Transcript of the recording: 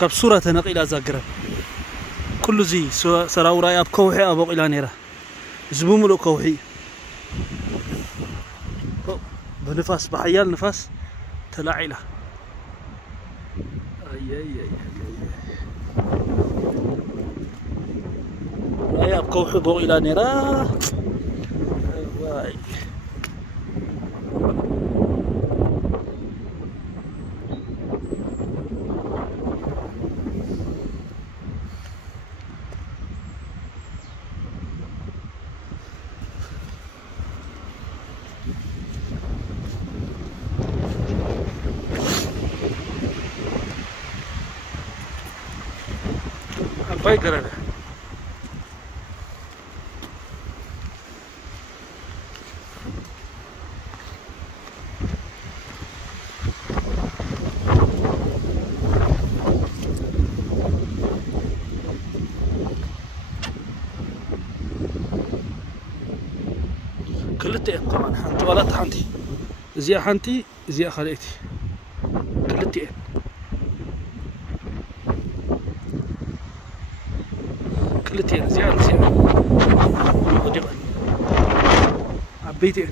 كاب صورة نقيلة زاجرة كل زي سراورا ياب كوحي أبوق إلى نيرة زبوم له كوحي بنفاس بحيال نفاس تلاعيله أي أب كوحي بوق إلى نيرة واي باي قرر كلتي طبعا حنتي ولا حنتي زي حنتي زي خليتي كلتي كلتين زيادة ودي عبيتين